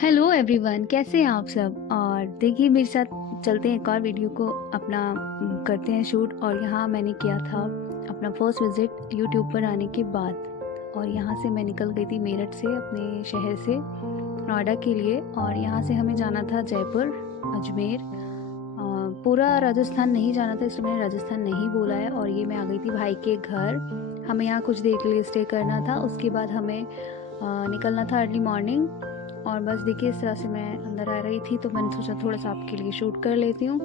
Hello everyone, कैसे हैं आप सब। और देखिए मेरे साथ चलते हैं, एक और वीडियो को अपना करते हैं शूट। और यहाँ मैंने किया था अपना फर्स्ट विज़िट यूट्यूब पर आने के बाद। और यहाँ से मैं निकल गई थी मेरठ से, अपने शहर से नोएडा के लिए। और यहाँ से हमें जाना था जयपुर, अजमेर, पूरा राजस्थान नहीं जाना था, इसलिए मैंने राजस्थान नहीं बोला है। और ये मैं आ गई थी भाई के घर, हमें यहाँ कुछ देर के लिए स्टे करना था। उसके बाद हमें निकलना था अर्ली मॉर्निंग। और बस देखिए इस तरह से मैं अंदर आ रही थी, तो मैंने सोचा थोड़ा सा आपके लिए शूट कर लेती हूँ।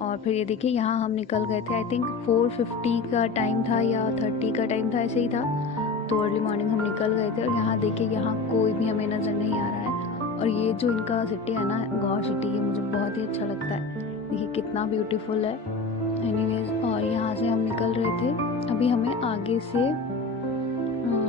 और फिर ये देखिए यहाँ हम निकल गए थे, आई थिंक 4:50 का टाइम था या 30 का टाइम था, ऐसे ही था। तो अर्ली मॉर्निंग हम निकल गए थे। और यहाँ देखिए यहाँ कोई भी हमें नज़र नहीं आ रहा है। और ये जो इनका सिटी है ना, गौर सिटी, ये मुझे बहुत ही अच्छा लगता है। देखिए कितना ब्यूटीफुल है। एनीवेज, और यहाँ से हम निकल रहे थे। अभी हमें आगे से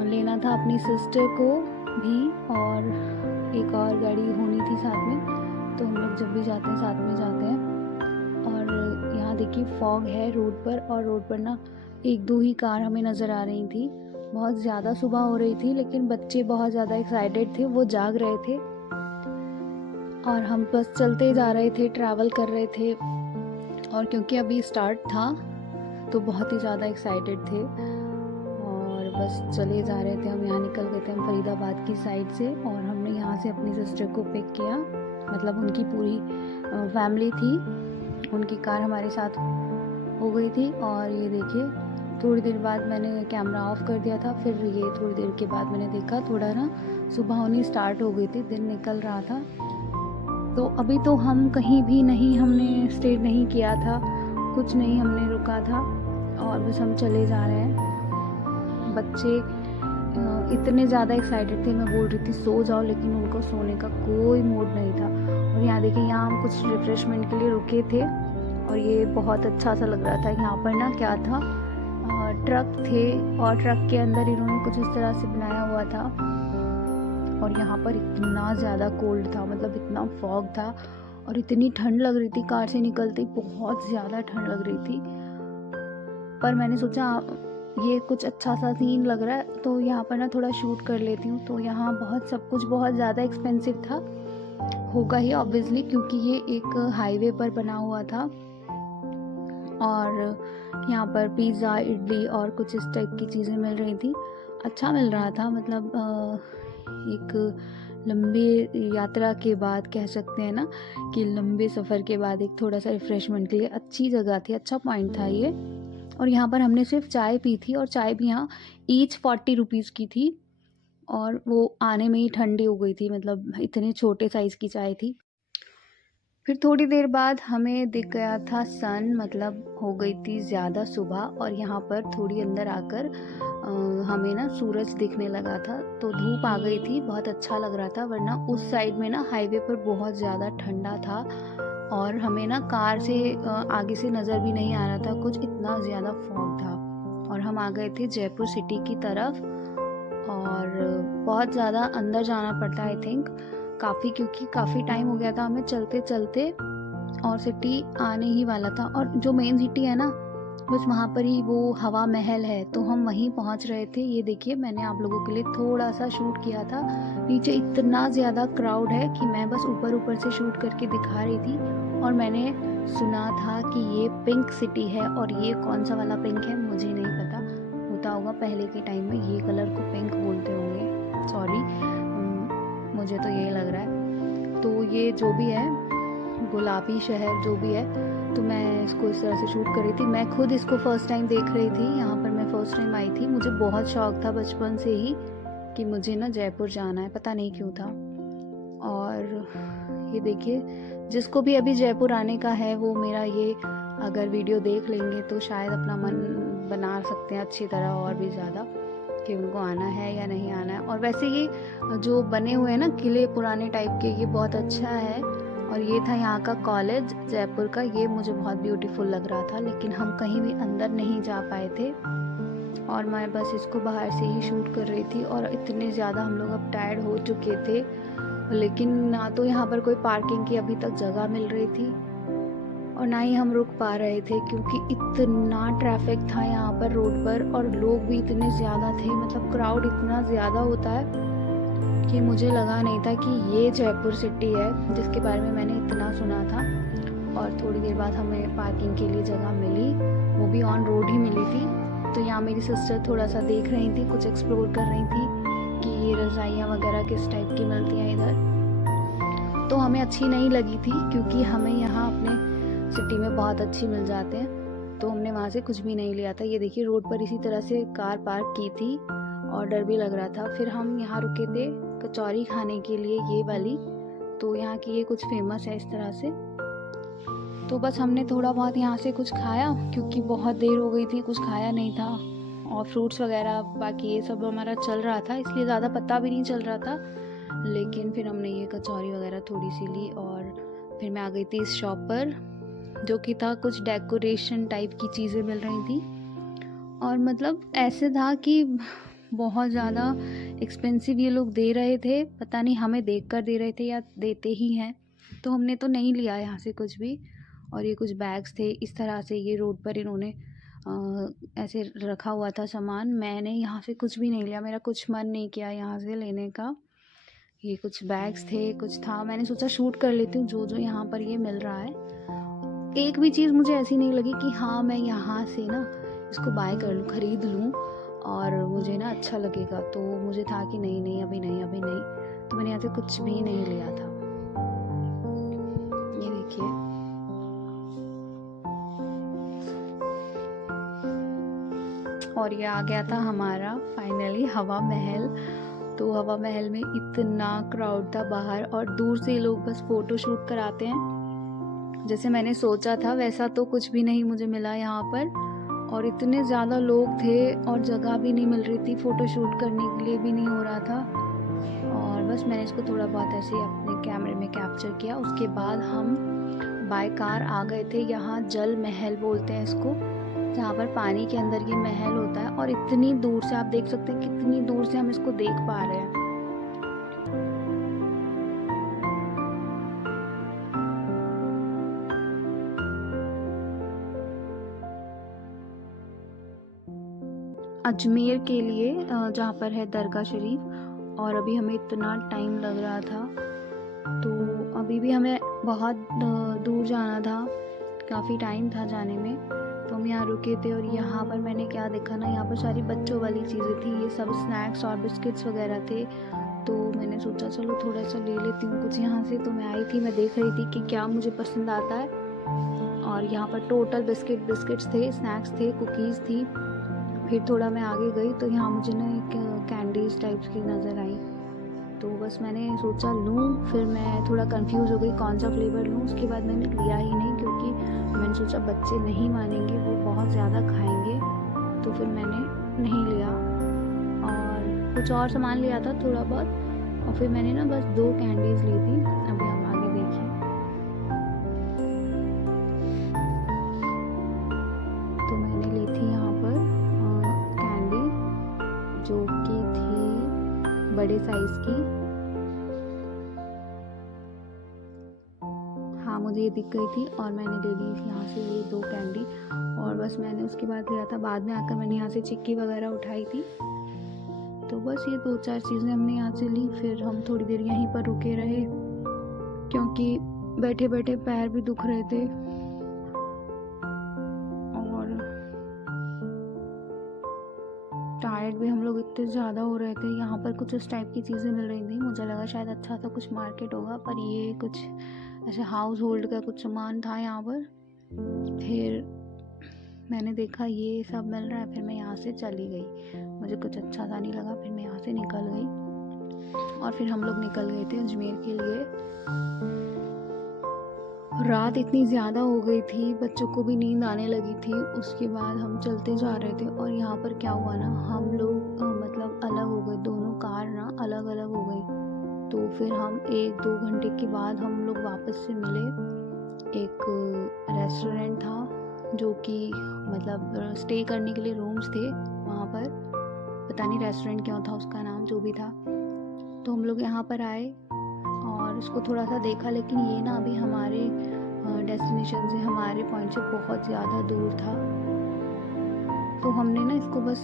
लेना था अपनी सिस्टर को भी, और एक और गाड़ी होनी थी साथ में। तो हम लोग जब भी जाते हैं साथ में जाते हैं। और यहाँ देखिए फॉग है रोड पर, और रोड पर ना एक दो ही कार हमें नज़र आ रही थी। बहुत ज़्यादा सुबह हो रही थी, लेकिन बच्चे बहुत ज़्यादा एक्साइटेड थे, वो जाग रहे थे। और हम बस चलते जा रहे थे, ट्रैवल कर रहे थे। और क्योंकि अभी स्टार्ट था तो बहुत ही ज़्यादा एक्साइटेड थे, और बस चले जा रहे थे। हम यहाँ निकल गए थे, हम फरीदाबाद की साइड से। और हमने यहाँ से अपनी सिस्टर को पिक किया, मतलब उनकी पूरी फैमिली थी, उनकी कार हमारे साथ हो गई थी। और ये देखिए थोड़ी देर बाद मैंने कैमरा ऑफ कर दिया था। फिर ये थोड़ी देर के बाद मैंने देखा थोड़ा ना सुबह होनी स्टार्ट हो गई थी, दिन निकल रहा था। तो अभी तो हम कहीं भी नहीं, हमने स्टे नहीं किया था, कुछ नहीं हमने रुका था, और बस हम चले जा रहे हैं। बच्चे इतने ज़्यादा एक्साइटेड थे, मैं बोल रही थी सो जाओ, लेकिन उनको सोने का कोई मूड नहीं था। और यहाँ देखिए यहाँ हम कुछ रिफ्रेशमेंट के लिए रुके थे, और ये बहुत अच्छा सा लग रहा था। यहाँ पर ना क्या था, ट्रक थे, और ट्रक के अंदर इन्होंने कुछ इस तरह से बनाया हुआ था। और यहाँ पर इतना ज़्यादा कोल्ड था, मतलब इतना फॉग था, और इतनी ठंड लग रही थी। कार से निकलते ही बहुत ज़्यादा ठंड लग रही थी। पर मैंने सोचा ये कुछ अच्छा सा सीन लग रहा है, तो यहाँ पर ना थोड़ा शूट कर लेती हूँ। तो यहाँ बहुत सब कुछ बहुत ज़्यादा एक्सपेंसिव था, होगा ही ऑब्वियसली, क्योंकि ये एक हाईवे पर बना हुआ था। और यहाँ पर पिज़्ज़ा, इडली और कुछ इस टाइप की चीज़ें मिल रही थी। अच्छा मिल रहा था, मतलब एक लंबी यात्रा के बाद कह सकते हैं ना, कि लंबे सफ़र के बाद एक थोड़ा सा रिफ़्रेशमेंट के लिए अच्छी जगह थी, अच्छा पॉइंट था ये। और यहाँ पर हमने सिर्फ चाय पी थी, और चाय भी यहाँ ईच 40 रुपीज़ की थी, और वो आने में ही ठंडी हो गई थी, मतलब इतने छोटे साइज़ की चाय थी। फिर थोड़ी देर बाद हमें दिख गया था सन, मतलब हो गई थी ज़्यादा सुबह। और यहाँ पर थोड़ी अंदर आकर हमें ना सूरज दिखने लगा था, तो धूप आ गई थी, बहुत अच्छा लग रहा था। वरना उस साइड में ना हाईवे पर बहुत ज़्यादा ठंडा था, और हमें ना कार से आगे से नज़र भी नहीं आ रहा था कुछ, इतना ज़्यादा फॉग था। और हम आ गए थे जयपुर सिटी की तरफ, और बहुत ज़्यादा अंदर जाना पड़ता है आई थिंक, काफ़ी, क्योंकि काफ़ी टाइम हो गया था हमें चलते चलते, और सिटी आने ही वाला था। और जो मेन सिटी है ना, बस वहाँ पर ही वो हवा महल है, तो हम वहीं पहुँच रहे थे। ये देखिए मैंने आप लोगों के लिए थोड़ा सा शूट किया था। नीचे इतना ज़्यादा क्राउड है कि मैं बस ऊपर ऊपर से शूट करके दिखा रही थी। और मैंने सुना था कि ये पिंक सिटी है, और ये कौन सा वाला पिंक है मुझे नहीं पता, होता होगा पहले के टाइम में ये कलर को पिंक बोलते होंगे, सॉरी, मुझे तो यही लग रहा है। तो ये जो भी है, गुलाबी शहर जो भी है, तो मैं इसको इस तरह से शूट कर रही थी। मैं खुद इसको फर्स्ट टाइम देख रही थी, यहाँ पर मैं फ़र्स्ट टाइम आई थी। मुझे बहुत शौक था बचपन से ही कि मुझे ना जयपुर जाना है, पता नहीं क्यों था। और ये देखिए जिसको भी अभी जयपुर आने का है, वो मेरा ये अगर वीडियो देख लेंगे तो शायद अपना मन बना सकते हैं अच्छी तरह, और भी ज़्यादा, कि उनको आना है या नहीं आना है। और वैसे ये जो बने हुए हैं ना किले पुराने टाइप के, ये बहुत अच्छा है। और ये था यहाँ का कॉलेज जयपुर का, ये मुझे बहुत ब्यूटीफुल लग रहा था, लेकिन हम कहीं भी अंदर नहीं जा पाए थे, और मैं बस इसको बाहर से ही शूट कर रही थी। और इतने ज़्यादा हम लोग अब टायर्ड हो चुके थे, लेकिन ना तो यहाँ पर कोई पार्किंग की अभी तक जगह मिल रही थी, और ना ही हम रुक पा रहे थे, क्योंकि इतना ट्रैफिक था यहाँ पर रोड पर, और लोग भी इतने ज़्यादा थे, मतलब क्राउड इतना ज़्यादा होता है कि मुझे लगा नहीं था कि ये जयपुर सिटी है जिसके बारे में मैंने इतना सुना था। और थोड़ी देर बाद हमें पार्किंग के लिए जगह मिली, वो भी ऑन रोड ही मिली थी। तो यहाँ मेरी सिस्टर थोड़ा सा देख रही थी, कुछ एक्सप्लोर कर रही थी कि ये रज़ाइयाँ वगैरह किस टाइप की मिलती हैं इधर। तो हमें अच्छी नहीं लगी थी क्योंकि हमें यहाँ अपने सिटी में बहुत अच्छी मिल जाते हैं, तो हमने वहाँ से कुछ भी नहीं लिया था। ये देखिए रोड पर इसी तरह से कार पार्क की थी और डर भी लग रहा था। फिर हम यहाँ रुके थे कचौरी खाने के लिए, ये वाली। तो यहाँ की ये कुछ फेमस है इस तरह से। तो बस हमने थोड़ा बहुत यहाँ से कुछ खाया क्योंकि बहुत देर हो गई थी, कुछ खाया नहीं था। और फ्रूट्स वगैरह बाकी ये सब हमारा चल रहा था, इसलिए ज़्यादा पता भी नहीं चल रहा था। लेकिन फिर हमने ये कचौरी वगैरह थोड़ी सी ली और फिर मैं आ गई थी इस शॉप पर, जो कि था कुछ डेकोरेशन टाइप की चीज़ें मिल रही थी। और मतलब ऐसे था कि बहुत ज़्यादा एक्सपेंसिव ये लोग दे रहे थे, पता नहीं हमें देख कर दे रहे थे या देते ही हैं। तो हमने तो नहीं लिया यहाँ से कुछ भी। और ये कुछ बैग्स थे इस तरह से, ये रोड पर इन्होंने ऐसे रखा हुआ था सामान। मैंने यहाँ से कुछ भी नहीं लिया, मेरा कुछ मन नहीं किया यहाँ से लेने का। ये कुछ बैग्स थे, कुछ था, मैंने सोचा शूट कर लेती हूँ जो जो यहाँ पर ये मिल रहा है। एक भी चीज़ मुझे ऐसी नहीं लगी कि हाँ मैं यहाँ से ना इसको बाय कर लूँ, ख़रीद लूँ और मुझे ना अच्छा लगेगा। तो मुझे था कि नहीं नहीं अभी नहीं अभी नहीं, तो मैंने यहाँ से कुछ भी नहीं लिया था। ये देखिए और ये आ गया था हमारा फाइनली हवा महल। तो हवा महल में इतना क्राउड था बाहर, और दूर से लोग बस फ़ोटो शूट कराते हैं। जैसे मैंने सोचा था वैसा तो कुछ भी नहीं मुझे मिला यहाँ पर। और इतने ज़्यादा लोग थे और जगह भी नहीं मिल रही थी, फ़ोटो शूट करने के लिए भी नहीं हो रहा था। और बस मैंने इसको थोड़ा बहुत ऐसे ही अपने कैमरे में कैप्चर किया। उसके बाद हम बाय कार आ गए थे यहाँ, जल महल बोलते हैं इसको, जहाँ पर पानी के अंदर ये महल होता है। और इतनी दूर से आप देख सकते हैं, कितनी दूर से हम इसको देख पा रहे हैं। अजमेर के लिए जहाँ पर है दरगाह शरीफ। और अभी हमें इतना टाइम लग रहा था, तो अभी भी हमें बहुत दूर जाना था, काफ़ी टाइम था जाने में। तो हम यहाँ रुके थे और यहाँ पर मैंने क्या देखा ना, यहाँ पर सारी बच्चों वाली चीज़ें थी, ये सब स्नैक्स और बिस्किट्स वगैरह थे। तो मैंने सोचा चलो थोड़ा सा ले लेती हूँ कुछ यहाँ से। तो मैं आई थी, मैं देख रही थी कि क्या मुझे पसंद आता है। और यहाँ पर टोटल बिस्किट्स थे, स्नैक्स थे, कुकीज़ थी। फिर थोड़ा मैं आगे गई तो यहाँ मुझे ना एक कैंडीज़ टाइप्स की नज़र आई। तो बस मैंने सोचा लूँ, फिर मैं थोड़ा कंफ्यूज हो गई कौन सा फ्लेवर लूँ। उसके बाद मैंने लिया ही नहीं, क्योंकि मैंने सोचा बच्चे नहीं मानेंगे, वो बहुत ज़्यादा खाएंगे। तो फिर मैंने नहीं लिया और कुछ और सामान लिया था थोड़ा बहुत। और फिर मैंने ना बस 2 कैंडीज़ ली थी। अभी हम आगे देखिए, तो मैंने ली थी यहाँ पर कैंडी, जो कि थी बड़े साइज़ की। हाँ मुझे ये दिख गई थी और मैंने ले ली यहाँ से ये 2 कैंडी। और बस मैंने उसके बाद लिया था, बाद में आकर मैंने यहाँ से चिक्की वगैरह उठाई थी। तो बस ये 2-4 चीज़ें हमने यहाँ से ली। फिर हम थोड़ी देर यहीं पर रुके रहे, क्योंकि बैठे बैठे पैर भी दुख रहे थे। और टायर्ड भी हम लोग इतने ज़्यादा हो रहे थे। यहाँ पर कुछ इस टाइप की चीज़ें मिल रही थी, मुझे लगा शायद अच्छा सा कुछ मार्केट होगा, पर ये कुछ ऐसे हाउस होल्ड का कुछ सामान था यहाँ पर। फिर मैंने देखा ये सब मिल रहा है, फिर मैं यहाँ से चली गई। मुझे कुछ अच्छा सा नहीं लगा, फिर मैं यहाँ से निकल गई। और फिर हम लोग निकल गए थे अजमेर के लिए। रात इतनी ज़्यादा हो गई थी, बच्चों को भी नींद आने लगी थी। उसके बाद हम चलते जा रहे थे और यहाँ पर क्या हुआ ना, हम लोग मतलब अलग हो गए, दोनों कार ना अलग अलग हो गई। तो फिर हम 1-2 घंटे के बाद हम लोग वापस से मिले। एक रेस्टोरेंट था जो कि मतलब स्टे करने के लिए रूम्स थे वहाँ पर, पता नहीं रेस्टोरेंट क्यों था उसका नाम, जो भी था। तो हम लोग यहाँ पर आए और उसको थोड़ा सा देखा, लेकिन ये ना अभी हमारे डेस्टिनेशन से, हमारे पॉइंट से बहुत ज़्यादा दूर था। तो हमने ना इसको बस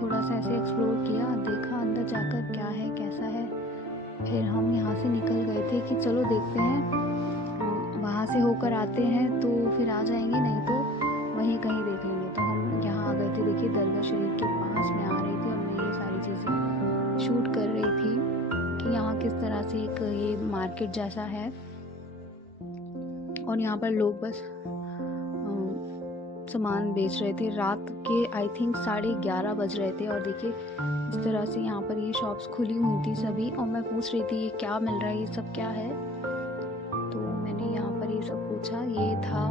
थोड़ा सा ऐसे एक्सप्लोर किया, देखा अंदर जाकर क्या है कैसा है। फिर हम यहाँ से निकल गए थे कि चलो देखते हैं, वहाँ से होकर आते हैं तो फिर आ जाएंगे, नहीं तो वहीं कहीं देख लेंगे। तो हम यहाँ आ गए थे, देखिए दरगाह शरीफ के पास में आ रही थी और मैं ये सारी चीज़ें शूट कर रही थी कि यहाँ किस तरह से एक ये मार्केट जैसा है और यहाँ पर लोग बस सामान बेच रहे थे। रात के आई थिंक 11:30 बज रहे थे और देखिए इस तरह से यहाँ पर ये शॉप्स खुली हुई थी सभी, और मैं पूछ रही थी ये क्या मिल रहा है, ये सब क्या है। तो मैंने यहाँ पर ये सब पूछा, ये था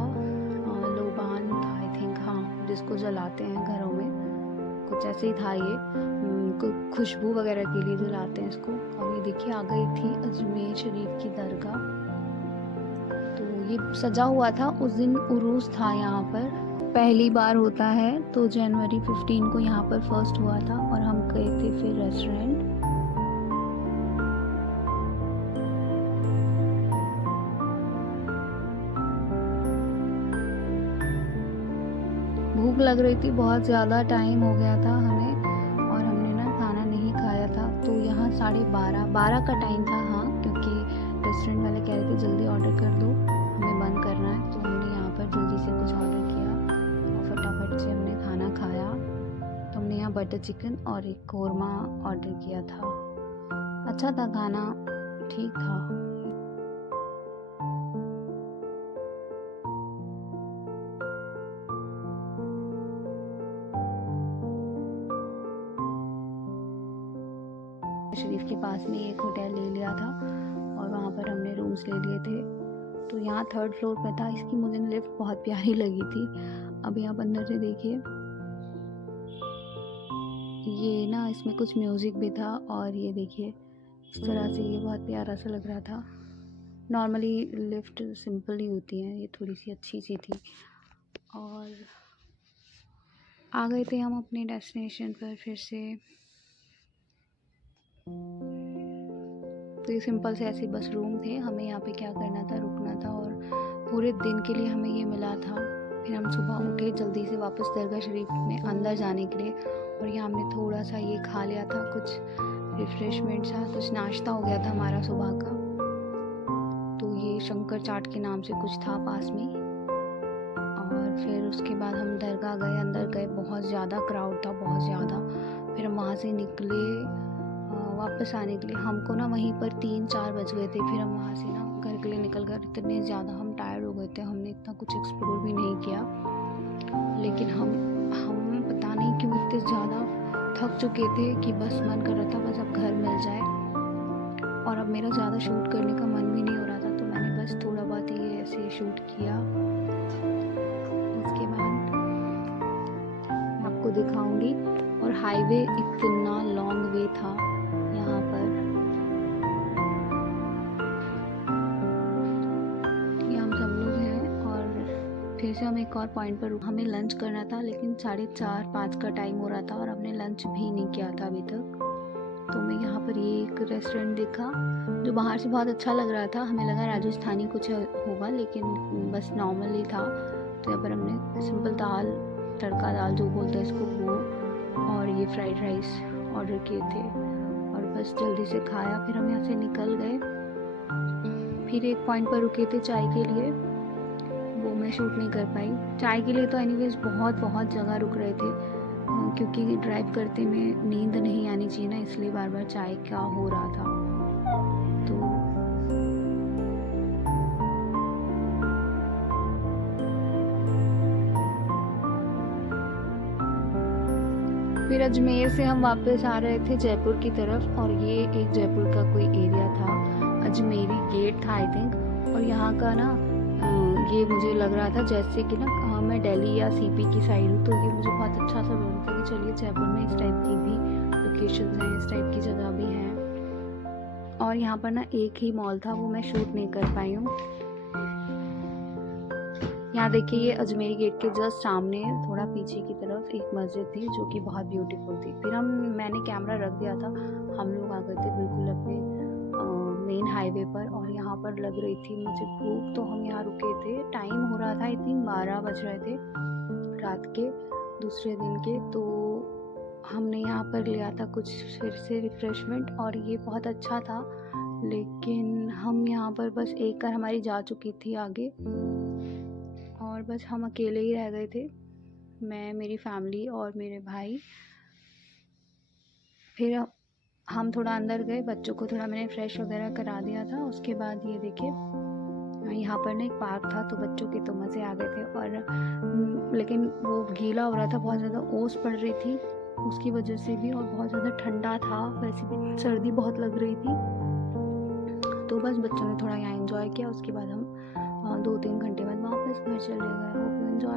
लोबान था आई थिंक, हाँ, जिसको जलाते हैं घरों में, कुछ ऐसे ही था ये, खुशबू वगैरह के लिए जलाते हैं इसको। और ये देखिए आ गई थी अजमेर शरीफ की दरगाह। तो ये सजा हुआ था, उस दिन उरूस था यहाँ पर, पहली बार होता है, तो जनवरी 15 को यहाँ पर फर्स्ट हुआ था। और हम गए थे फिर रेस्टोरेंट। भूख लग रही थी, बहुत ज़्यादा टाइम हो गया था हमें और हमने ना खाना नहीं खाया था। तो यहाँ 12:30 का टाइम था, हाँ, क्योंकि रेस्टोरेंट वाले कह रहे थे जल्दी ऑर्डर कर दो, हमें बंद करना है। तो हमने यहाँ पर जल्दी से कुछ ऑर्डर किया और फटाफट से हमने खाना खाया। तो हमने यहाँ बटर चिकन और एक कोरमा ऑर्डर किया था। अच्छा था खाना, ठीक था। शरीफ के पास में एक होटल ले लिया था और वहाँ पर हमने रूम्स ले लिए थे। तो यहाँ 3rd फ्लोर पर था, इसकी मुझे लिफ्ट बहुत प्यारी लगी थी। अब यहाँ अंदर से देखिए, ये ना इसमें कुछ म्यूज़िक भी था और ये देखिए इस तरह से ये बहुत प्यारा सा लग रहा था। नॉर्मली लिफ्ट सिंपल ही होती हैं, ये थोड़ी सी अच्छी सी थी। और आ गए थे हम अपने डेस्टिनेशन पर फिर से। तो ये सिंपल से ऐसे बस रूम थे, हमें यहाँ पे क्या करना था, रुकना था और पूरे दिन के लिए हमें ये मिला था। फिर हम सुबह उठे जल्दी से वापस दरगाह शरीफ में अंदर जाने के लिए और यहाँ हमने थोड़ा सा ये खा लिया था, कुछ रिफ्रेशमेंट सा, कुछ नाश्ता हो गया था हमारा सुबह का। तो ये शंकर चाट के नाम से कुछ था पास में। और फिर उसके बाद हम दरगाह गए, अंदर गए, बहुत ज़्यादा क्राउड था, बहुत ज़्यादा। फिर हम वहाँ से निकले वापस आने के लिए, हमको ना वहीं पर 3-4 बज गए थे। फिर हम वहाँ से ना घर के लिए निकल कर, इतने ज़्यादा हम टायर्ड हो गए थे, हमने इतना कुछ एक्सप्लोर भी नहीं किया। लेकिन हम पता नहीं क्यों इतने ज़्यादा थक चुके थे कि बस मन कर रहा था बस अब घर मिल जाए। और अब मेरा ज़्यादा शूट करने का मन भी नहीं हो रहा था, तो मैंने बस थोड़ा बहुत ये ऐसे शूट किया। उसके बाद मैं आपको दिखाऊंगी। और हाईवे इतना लॉन्ग वे था यहाँ पर। ये हम सब लोग हैं और फिर से हम एक और पॉइंट पर हमें लंच करना था, लेकिन 4:30-5 का टाइम हो रहा था और हमने लंच भी नहीं किया था अभी तक। तो मैं यहाँ पर ये एक रेस्टोरेंट देखा जो बाहर से बहुत अच्छा लग रहा था, हमें लगा राजस्थानी कुछ होगा, लेकिन बस नॉर्मल ही था। तो यहाँ पर हमने सिंपल दाल, तड़का दाल जो बोलते हैं इसको, वो और ये फ्राइड राइस ऑर्डर किए थे और बस जल्दी से खाया। फिर हम यहाँ से निकल गए, फिर एक पॉइंट पर रुके थे चाय के लिए, वो मैं शूट नहीं कर पाई। चाय के लिए तो एनीवेज बहुत जगह रुक रहे थे, क्योंकि ड्राइव करते में नींद नहीं आनी चाहिए ना, इसलिए बार बार चाय का हो रहा था। तो फिर अजमेर से हम वापस आ रहे थे जयपुर की तरफ, और ये एक जयपुर का कोई एरिया था, अजमेरी गेट था आई थिंक। और यहाँ का ना ये मुझे लग रहा था जैसे कि ना मैं दिल्ली या सीपी की साइड हूँ, तो ये मुझे बहुत अच्छा सा लग रहा था कि चलिए जयपुर में इस टाइप की भी लोकेशंस हैं, इस टाइप की जगह भी हैं। और यहाँ पर ना एक ही मॉल था, वो मैं शूट नहीं कर पाई हूँ। यहाँ देखिए ये अजमेरी गेट के जस्ट सामने थोड़ा पीछे की तरफ एक मस्जिद थी जो कि बहुत ब्यूटीफुल थी। फिर मैंने कैमरा रख दिया था, हम लोग आ गए थे बिल्कुल अपने मेन हाईवे पर, और यहाँ पर लग रही थी मुझे भूख, तो हम यहाँ रुके थे। टाइम हो रहा था आई थिंक 12 बज रहे थे रात के, दूसरे दिन के। तो हमने यहाँ पर लिया था कुछ फिर से रिफ्रेशमेंट, और ये बहुत अच्छा था लेकिन हम यहाँ पर बस एक कार हमारी जा चुकी थी आगे और बस हम अकेले ही रह गए थे, मैं, मेरी फैमिली और मेरे भाई। फिर हम थोड़ा अंदर गए, बच्चों को थोड़ा मैंने फ्रेश वगैरह करा दिया था। उसके बाद ये देखिए यहाँ पर ना एक पार्क था, तो बच्चों के तो मज़े आ गए थे। और लेकिन वो गीला हो रहा था, बहुत ज़्यादा ओस पड़ रही थी उसकी वजह से भी, और बहुत ज़्यादा ठंडा था, वैसे भी सर्दी बहुत लग रही थी। तो बस बच्चों ने थोड़ा यहाँ एंजॉय किया। उसके बाद हम 2-3 घंटे बाद वापस घर चले गए। Hope you enjoy.